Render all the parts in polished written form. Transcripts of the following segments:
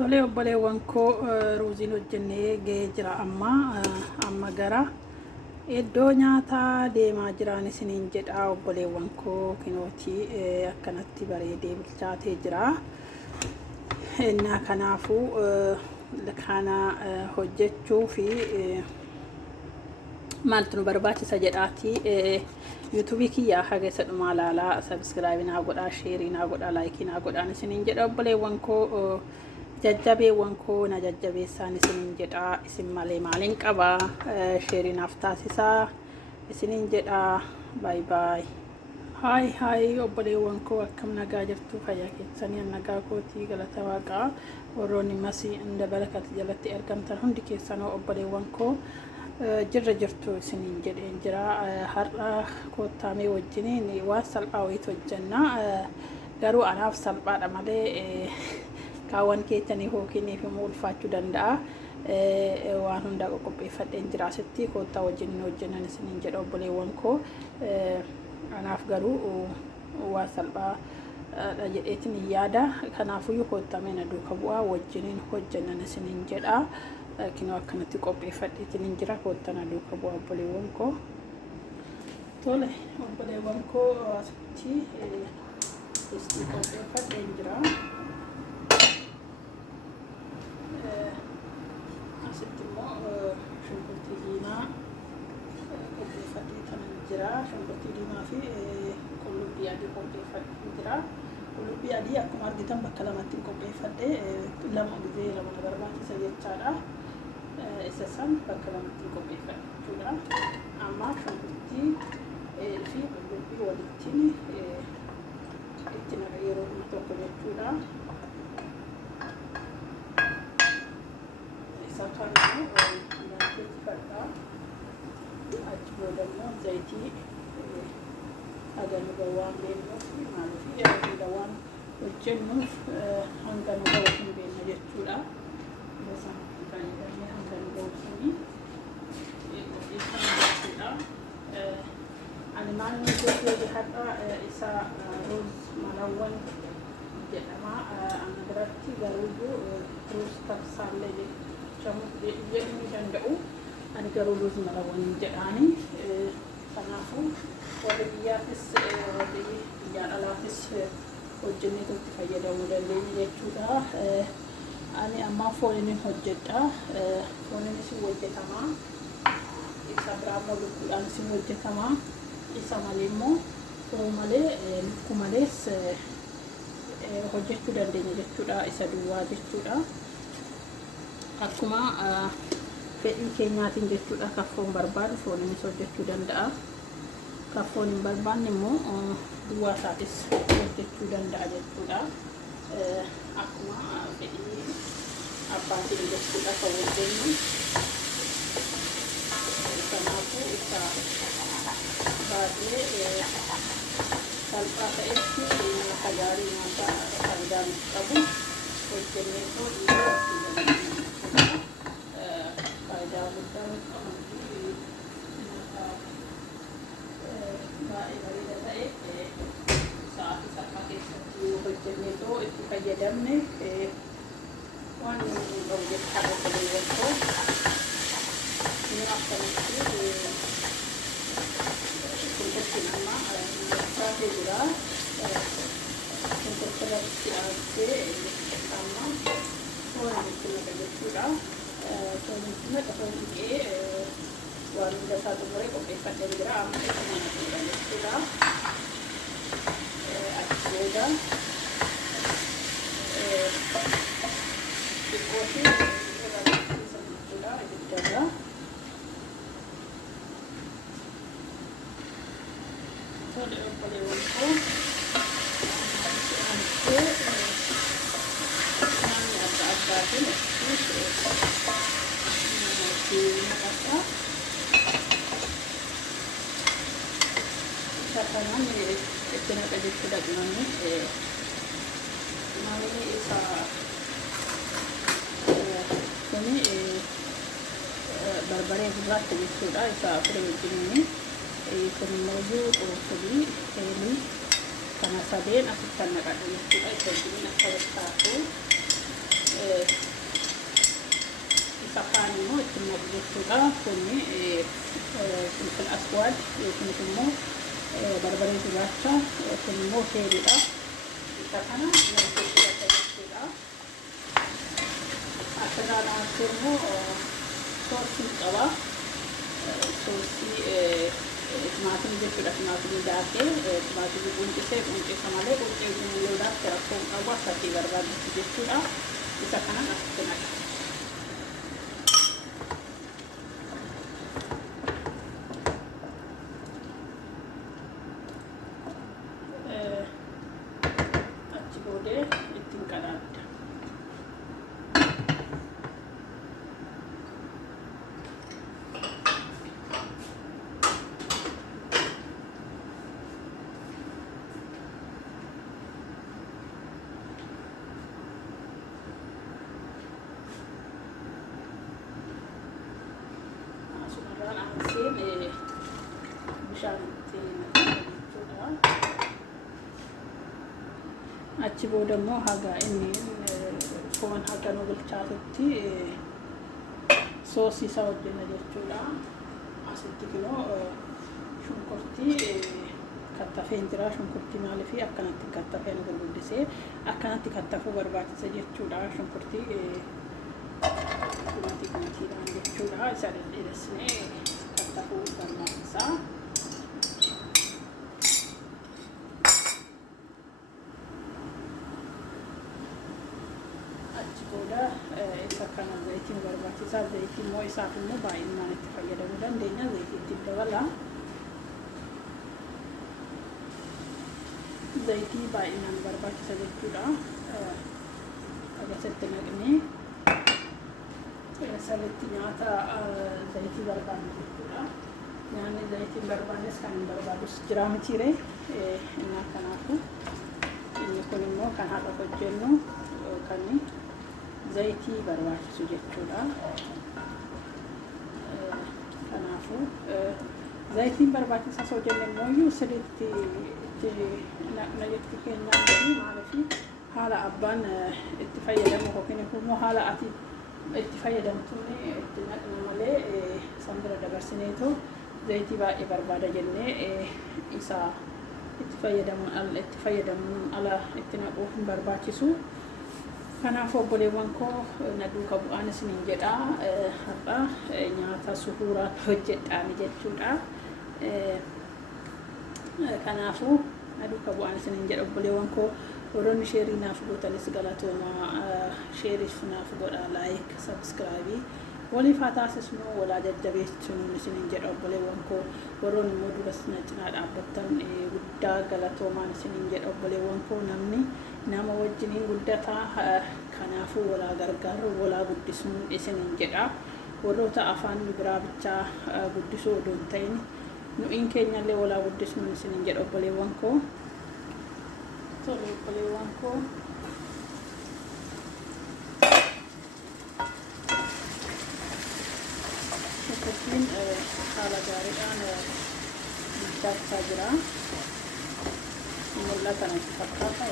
Tole obboleewwan koo ruuziin hojjennee ga'ee jira amma gara iddoo nyaataa deemaa jiraan isiniin jedha obboleewwan koo kinootii akkanatti bareedee bilchaatee jira. Innaa kanaafuu kana hojjechuu fi maaltu nu barbaachisa jedhaati YouTube kiyyaa haga sadhumaa laalaa subscribe naa godhaa share naa godhaa like naa godhaan isiniin jedha obboleewwan koo jajjabeewwan koo na jajjabeessaan isiniin jedha isin malee maaliin qaba share naaf taasisaa isiniin jedha bye bye. Hi obboleewwan koo akkam nagaa jirtu fayyaa keessanii nagaa kootii galata waaqaa warroonni masii inda barakati jalatti argamtan hundi keessanoo obboleewwan koo jirra jirtu isiniin jedheen jira har'a koottaamee wajjiniin waan salphaa wayii hojjenna garuu anaaf salphaadha malee kaawwan keessanii hookiiniif immoo ulfaachuu danda'a. Waan hundaa qopheeffadheen jira asitti koottaa wajjiniin hojjennan isiniin jedha obboleewwan koo anaaf garuu waan salphaa jedheetiin yaada kanaafuyyuu koottamee na duuka bu'aa wajjiniin hojjennan isiniin jedha. Kinoo akkanatti qopheeffadheetiin jira koottaa na duuka bu'aa obboleewwan koo. Tole obboleewwan koo asitti qopheeffadheen jira. Asitti immoo shunkurtii diimaa qopheeffadhee kan jira. Shunkurtii diimaa fi qullubbii adii qopheeffadhee jira. Qullubbii adii akkuma argitan bakka lamatti qopheeffadhee lama gizee lama na barbaachisa jechaadha. Isa san bakka lamatti qopheeffadhee jechuudha. Amma shunkurtii fi qullubbii walittiin itti naqa yeroo tokko jechuudha. Kan nanti fadha achi boodammoo zayitii haga nu gawaan beeknuuf maaliif yaadudha waan hojjennuuf hanga nu ga'u hin beekna jechuudha. Gosa fayyadamee hanga nu ga'u sanii qopheeffama jechuudha. Ani maanni gosoota har'a isa ruuz malawwan jedhama. Ana biratti garuuyyuu ruuz taksaallee jedhamuu danda'u. Ani garuu ruuz malawwan jedhaani. Kanaafuu warri biyyaafis warri biyyaa alaafis hojjennee itti fayyadamuu dandeenya jechuudha. Ani amma fooniin hojjedha. Fooniinis hojjetama. Isa biraammoo lukkuudhaanis hojjetama. Isa malee immoo foon malee lukkuu malees hojjechuu dandeenya jechuudha. Isa duwwaa jechuudha. Akkuma fedhii keenyaatiin jechuudha. Kan foon barbaadu fooniinis hojjechuu danda'a. Kan foon hin barbaanne immoo duwwaa isaatis hojjechuu danda'a jechuudha. Akkuma fedhii abbaatiin jechuudha kan hojjennu. Kanaafuu isa baay'ee salphaa ta'etti nyaata gaarii nyaata faayidaa nutti qabu hojjennee too itti fayyadamne waan qabu jechuudha obboleewwan koo. Inni akkanatti shunkurtiin amma taatee jira. Shunkurtii irratti aansee amma foon itti naqa jechuudha. Foon itti naqa foon dhiqee waan hunda isaa xumuree qopheeffadhee jira. Amma itti naqa jechuudha. Achi booda xiqqootii irra barsiisan jechuudha ibiddarra. Tole obboleewwan koo aansee nyaanni adda addaatiin itti naqadha. Isa kanaan itti naqa jechuudha qimamni. Qimamni isa kuni barbaree gurraacha jechuudha. Isa firee wajjiniin kun immoo quruffii eelii kana sadeen asitti naqadha jechuudha. Isa wajjiniin akka bakkaatu keessatti jechuudha. Kuni filfil aswaad yookiin immoo barbaree gurraacha kun immoo heeliidha. Isa kana nyaata jechuudha. Asirraa naannoo immoo soosii qaba. Soosii timaatimii jechuudha. Timaatimii daakee timaatimii quncisa malee quncisa mi'oodhaaf rakkoo qabu akkasii barbaachisu jechuudha. Isa kana asitti naqa. Achi boodee ittiin qadaadda. Achi booda immoo haga inni foon haga nu bilchaatutti soosii isaa hojjenna jechuudha. Asitti kunoo shunkurtii kattafeen jira. Shunkurtii maaliif akkanatti kattafee nu gurguddisee akkanatti kattafuu barbaachisa jechuudha. Shunkurtii timaatimitiidhaan jechuudha. Isa dhedheeressine kattafuu barbaachisa. Booda isa kana zayitiin barbaachisaa. Zayitiin immoo isaaf immoo baay'inaan itti fayyadamuu dandeenya. Zayitii dabala. Zayitii baay'inaan barbaachisa jechuudha. Akkasitti naqnee sirriitti nyaata zayitii barbaanne jechuudha. Nyaanni zayitiin barbaannes kan hin barbaadus jira mitiiree. Innaa kanaafu inni kun immoo kan haadha hojjennu kan zayitii barbaachisu jechuudha. Kanaafuu zayitiin barbaachisaa osoo jenne immoo sirriitti naqna jetti keenyaan maaliif haala abbaan itti fayyadamu yookiin immoo haala ati itti fayyadamtuun itti naqna malee san bira dabarsineetoo zayitii baay'ee barbaada jennee isa itti fayyadamuun ala itti naquuf hin barbaachisu. Kanaaf obboleewwan koo na duukaa bu'aan isiniin jedha. Har'a nyaata suhuuraa hojjedhaani jechuudha. Kanaafuu na duukaa bu'aan isiniin jedha obboleewwan koo. Warroonni sheerii naaf gootanis galatoomaa. Sheeriif naaf godhaa, laayik, sabskraayibii waliif haa taasisnu, walaa jajjabeessuun isiniin jedha obboleewwan koo. Warroonni immoo duras na cinaa dhaabbattan guddaa galatoomaan isiniin jedha obboleewwan koo. Namni nama wajjiniin guddataa. Kanaafuu walaa gargaaru, walaa guddisuun isiniin jedha. Warroota afaan biraa bichaa guddisuu odoo hin ta'in nu'iin keenyallee walaa guddisuun isiniin jedha obboleewwan koo. Tole obboleewwan koo. Shunkurtiin haala gaariidhaan bilchaachaa jira. Mul'ata natti fakkaata.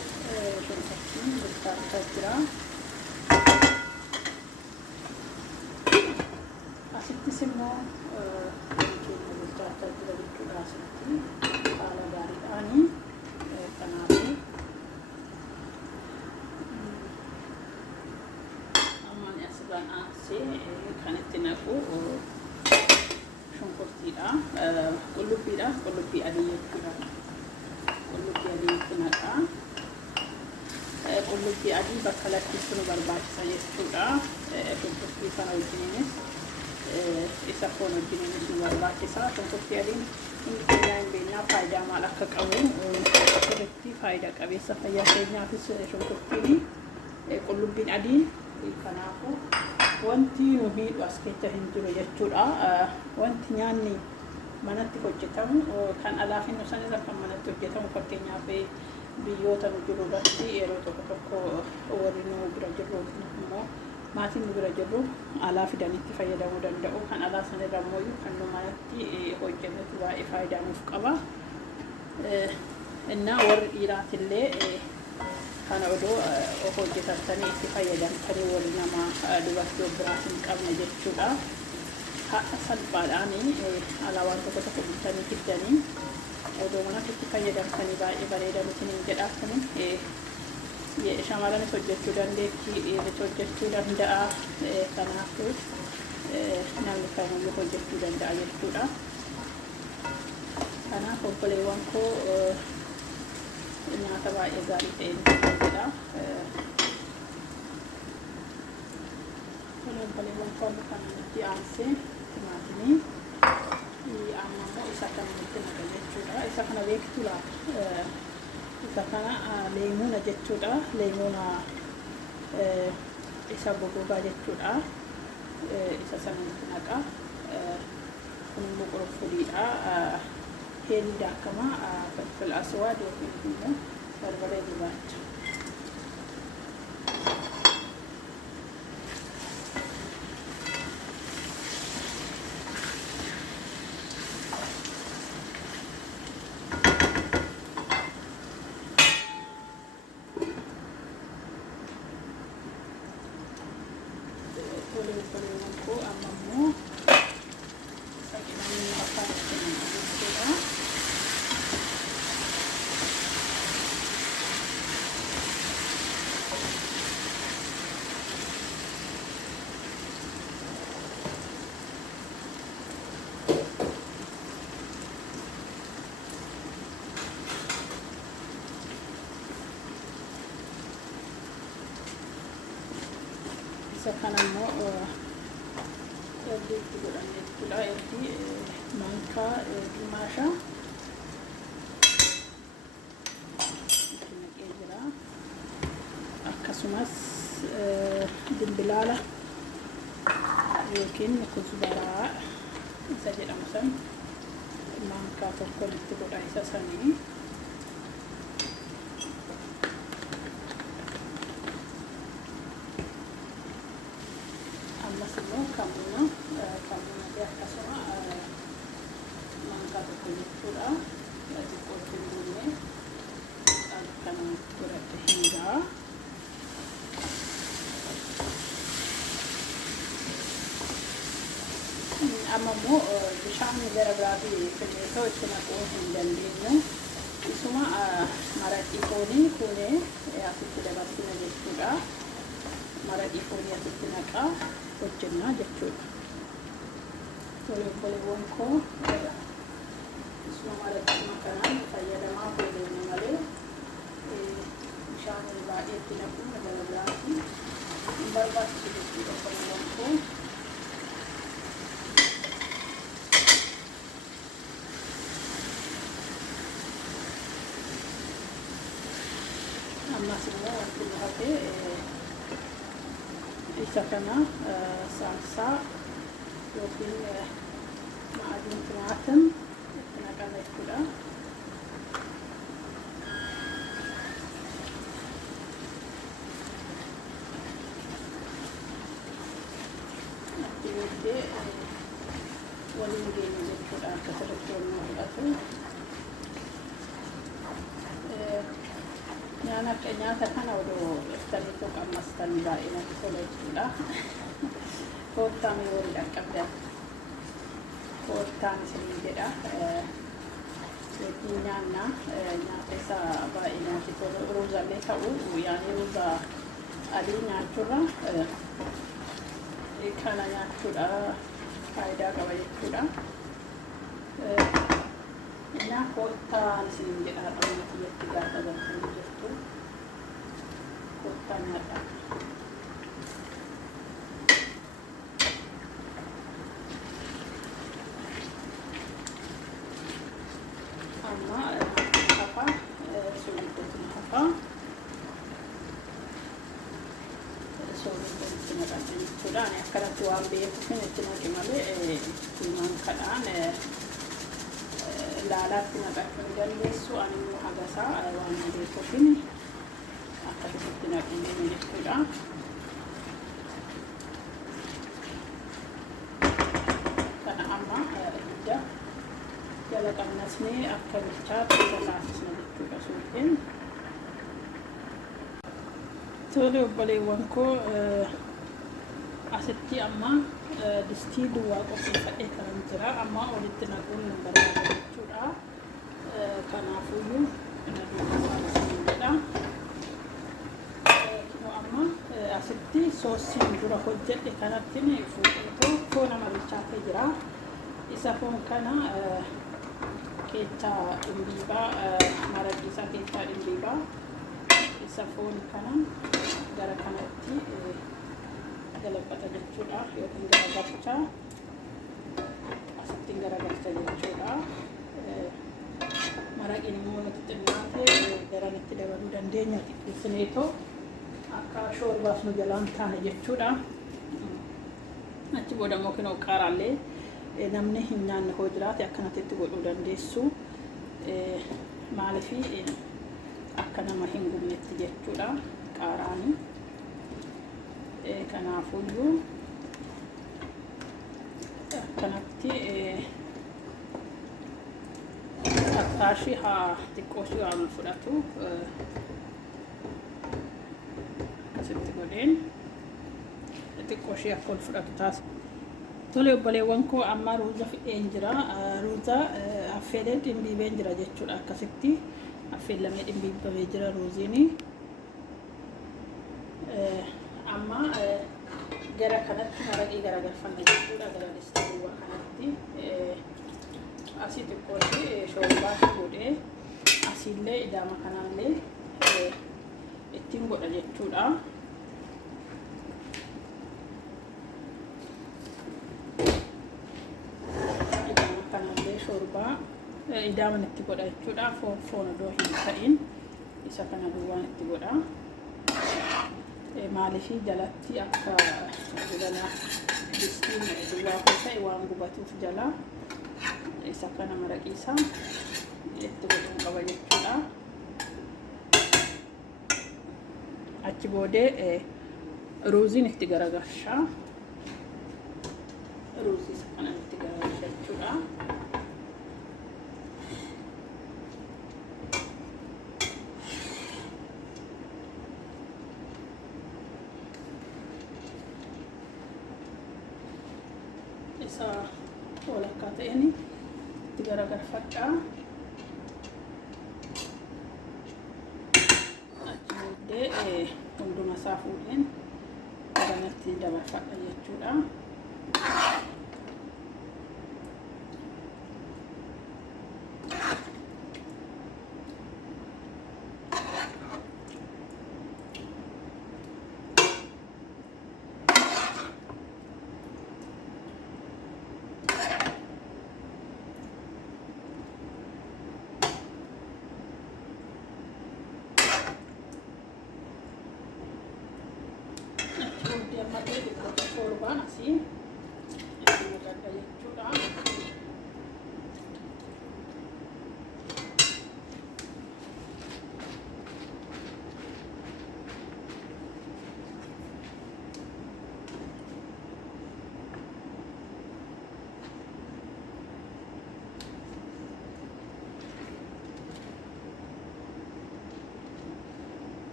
Shunkurtiin bilchaachaa jira. Asittis immoo keenya bilchaachaa jira jechuudha. Asitti haala gaariidhaani. Kanaafuu ammaan asirraan aansee kan itti naqu shunkurtiidha. Qullubbiidha. Qullubbii adii jechuudha. Qullubbii adii itti naqaa. Qullubbii adii bakka lakkisuu nu barbaachisa jechuudha. Shunkurtii kana wajjiniinis isa foon wajjiniinis nu barbaachisa. Shunkurtii adiin inni keenyaa hin beeknaa faayidaa maal akka qabu sirriitti faayidaa qabeessa fayyaa keenyaafis shunkurtiin qullubbiin adiin. Kanaafuu wanti nu miidhu as keessa hin jiru jechuudha. Wanti nyaanni manatti hojjetamu kan alaaf hin sanirra kan manatti hojjetamu fakkeenyaaf biyyoota nu jiru irratti yeroo tokko warri nu bira jirru immoo maatiin nu bira jirru alaa fidanitti fayyadamuu danda'u. Kan alaa sanirra immoo kan nu manatti hojjennutu baay'ee faayidaa nuuf qaba. Innaa warri dhiiraatillee kana odoo hojjetattanii itti fayyadamtanii warri nama dubartii biraas hin qabne jechuudha. Haadha salphaadhaan alaa waan tokko tokko bitanii fiddanii odoo manatti itti fayyadamtanii baay'ee bareeda isiniin jedhaatanii shamarranis hojjechuu dandeetti, dhiirris hojjechuu danda'a. Kanaafuu namni kamiyyuu hojjechuu danda'a jechuudha. Kanaaf obboleewwan koo nyaata baay'ee gaarii ta'e jedha. Obboleewwan koo kanatti aansee timaatimii amma immoo isa kana nutti naqa jechuudha. Isa kana beektu laata? Isa kana leemuuna jechuudha. Leemuuna isa gogogaa jechuudha. Isa sana nutti naqa. Kun immoo quruffuudhiidha. Heelii daakamaa filfil aswaad yookiin immoo barbaree gurraacha. Sekarang mau di kuburan itu lah di mangka di masa akkasumas dimbilaala yookiin kuzbaraa isa jedhamu san mangka tokko itti godha isa sanii ammas immoo kamuna fi akkasuma mangka tokko jechuudha xiqqoo ittiin buune akkana godhadhe hingaa amma immoo bishaan gara biraatii filleessoo itti naquu hin dandeenyu isuma maraqii foonii kunee asitti dabarsina jechuudha. Maraqii foonii asitti naqaa hojjennaa jechuudha. Obboleewwan koo isuma maraqii kanaan fayyadamaa fayyadamu malee bishaan baay'ee itti naquun gara biraatii hin barbaachisu jechuudha. Obboleewwan koo ammas immoo wanti nu hafe isa kana salsaa yookiin ma'adiin timaatim itti naqama jechuudha. Atti booddee waliin geenya jechuudha akka sirriitti waliin fudhatu. Nyaata kana odoo iftanii tokko ammasitanii baay'ee natti tola jechuudha. Koottaan yoo dhaqqabdan koottaan isin jedha yookiin nyaata isaa baay'ee natti tola. Ruuzallee ta'uu yaani ruuza adii nyaachuurra kana nyaachuudha faayidaa qaba jechuudha. Innaa koottaan isin jedha dhaloota kiyyatti gaafa galtanii jirtu. Koottaan nyaadha. Amma hafa soorriitti hafa soorriitti naqadha jechuudha. Ani akkanatti waan beekuufin itti naqe malee ilmaan kadhaan laalaatti naqachuu ni dandeessu. Ani immoo hagasaa waan beekuufin akkasitti naqinee jechuudha. Kana amma ibidda jala qabnasnee akka bilchaatu isa taasisna jechuudha suuqiin. Tole obboleewwan koo asitti amma distii duwwaa qopheeffadhee kan jira. Amma walitti naquun hin barbaadu jechuudha. Kanaafuyyuu kana duwwaa amma asitti soosiin dura hojjedhe kanatti fuudhee foon bilchaatee jira. Isa foon kana keechaa dhimbiibaa maraqi isaa keechaa dhimbiibaa isa foon kana gara kanatti galabbata jechuudha yookiin garagalchaa asitti garagalcha jechuudha. Maraqiin immoo nuti xinnaatee garanitti dabaluu dandeenya xiqqeessineetoo akka shoorbaas nu jalaan taane jechuudha. Achi booda immoo kinoo qaaraallee namni hin nyaanne hoo jiraate akkanatti itti godhuu dandeessu. Maaliif akka nama hin gubnetti jechuudha qaaraani. Kanaafuyyuu akkanatti tattaashii haa xiqqooshii waan fudhatu akkasitti godheen xiqqooshii akka ol fudhatu taasisa. Tole obboleewwan koo amma ruuza fidheen jira. Ruuza affeelee dhimbiibeen jira jechuudha. Akkasitti affeelamee dhimbiibamee jira ruuziini. Amma gara kanatti maraqii garagalfanna jechuudha. Gara distii duwwaa kanatti asii xiqqooshii shoorbaa godhee asiillee idaama kanallee ittiin godha jechuudha. Shorbaa idaaman itti godha jechuudha. Foon odoo hin ta'in isa kana duwwaan itti godha. Maaliif jalatti akka godhana distiin duwwaa koo ta'e waan gubatuuf jala isa kana maraqiisa itti godhuu qaba jechuudha. Achi boodee ruuziin itti garagalcha. Ruuzii isa kana itti garagalcha jechuudha. Isa walakkaa ta'een itti garagalfadha. Achi booddee hunduma isaa fuudheen kanatti dabarfadha jechuudha. Shorbaan asii itti godhadha jechuudha.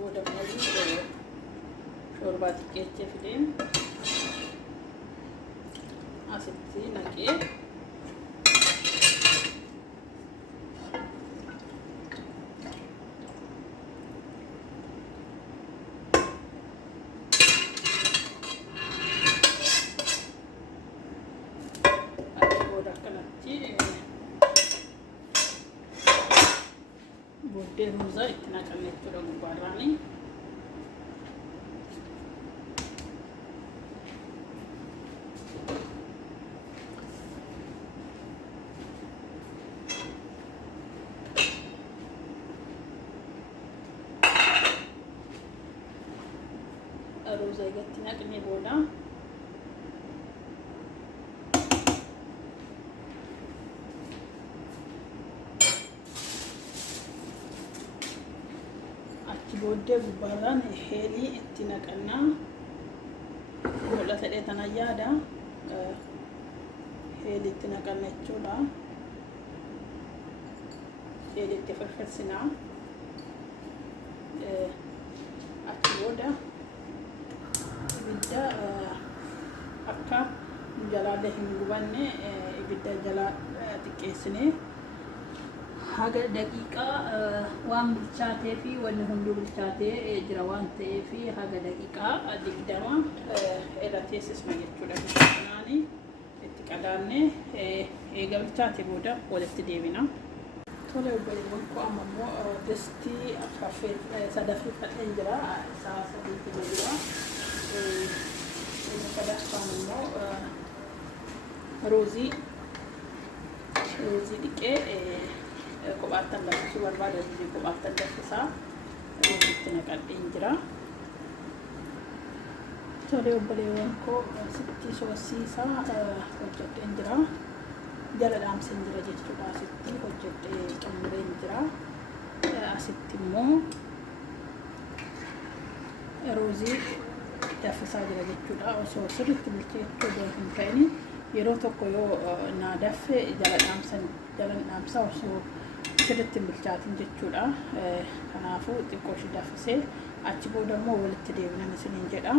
Booda immoo shorbaa xiqqeessee fideen asitti naqee booda akkanatti booddee ruuza itti naqanne jechuudha gubbaarraani. ruuza eegatti naqnee booda achi booddee gubbaarraan heelii itti naqannaa mul'ata dheetana yaada heelii itti naqanna jechuudha. Heelii itti firfirsinaa achi booda ibidda akka jalaallee hin gubanne ibidda jalaa xiqqeessinee haga daqiiqaa waan bilchaatee fi wanni hunduu bilchaatee jira waan ta'eef haga daqiiqaa 20 irra teessisna jechuudha. Kanaani itti qadaannee eega bilchaate booda walitti deebina. Tole obboleewwan koo amma immoo distii sadaffii fadheen jira. Isaa sadiitti jira. Inni sadaffaan immoo ruuzii dhiqee kophaattan laffisuu barbaada. Ruuzii kophaattan laffisaa ruuziitti naqadheen jira. Tole obboleewwan koo sitti soosiisaa hojjedheen jira. Jala dhaamseen jira jechuudha. Asitti hojjedhee xumureen jira. Asitti immoo ruuzii daffisaa jira jechuudha. Osoo sirriitti bilcheechuu hin ta'in yeroo tokko yoo naa daffe jala dhaamsaa osoo sirriitti hin bilchaatin jechuudha. Kanaafuu xiqqoo ishee daffisee achi booda immoo walitti deebinan isiniin jedha.